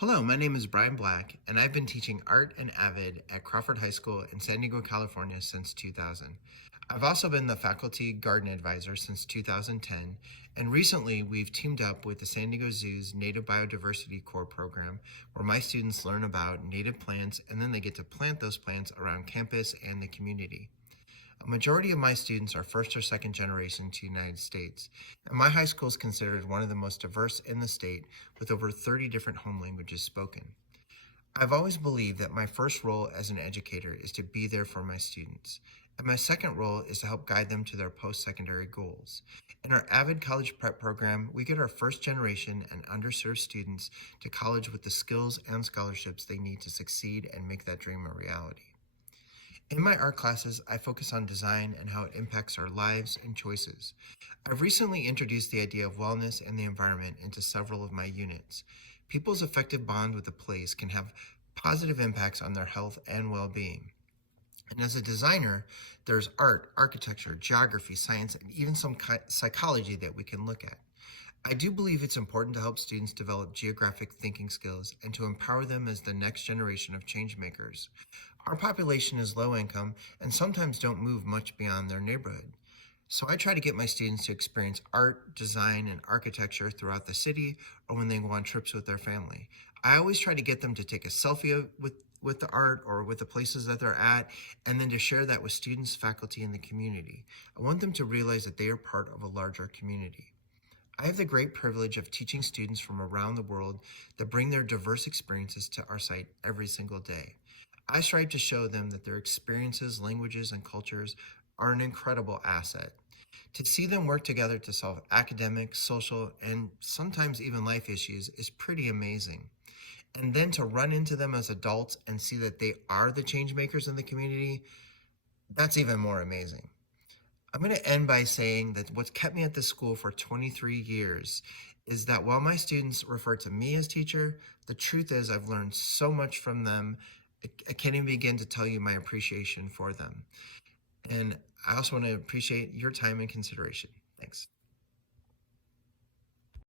Hello, my name is Brian Black, and I've been teaching art and Avid at Crawford High School in San Diego, California since 2000. I've also been the faculty garden advisor since 2010, and recently we've teamed up with the San Diego Zoo's Native Biodiversity Core program, where my students learn about native plants and then they get to plant those plants around campus and the community. A majority of my students are first or second generation to the United States, and my high school is considered one of the most diverse in the state with over 30 different home languages spoken. I've always believed that my first role as an educator is to be there for my students, and my second role is to help guide them to their post-secondary goals. In our Avid College Prep program, we get our first generation and underserved students to college with the skills and scholarships they need to succeed and make that dream a reality. In my art classes, I focus on design and how it impacts our lives and choices. I've recently introduced the idea of wellness and the environment into several of my units. People's affective bond with a place can have positive impacts on their health and well-being. And as a designer, there's art, architecture, geography, science, and even some psychology that we can look at. I do believe it's important to help students develop geographic thinking skills and to empower them as the next generation of change makers. Our population is low income and sometimes don't move much beyond their neighborhood. So I try to get my students to experience art, design, and architecture throughout the city or when they go on trips with their family. I always try to get them to take a selfie with the art or with the places that they're at, and then to share that with students, faculty, and the community. I want them to realize that they are part of a larger community. I have the great privilege of teaching students from around the world that bring their diverse experiences to our site every single day. I strive to show them that their experiences, languages, and cultures are an incredible asset. To see them work together to solve academic, social, and sometimes even life issues is pretty amazing. And then to run into them as adults and see that they are the change makers in the community, that's even more amazing. I'm going to end by saying that what's kept me at this school for 23 years is that while my students refer to me as teacher, the truth is I've learned so much from them. I can't even begin to tell you my appreciation for them. And I also want to appreciate your time and consideration. Thanks.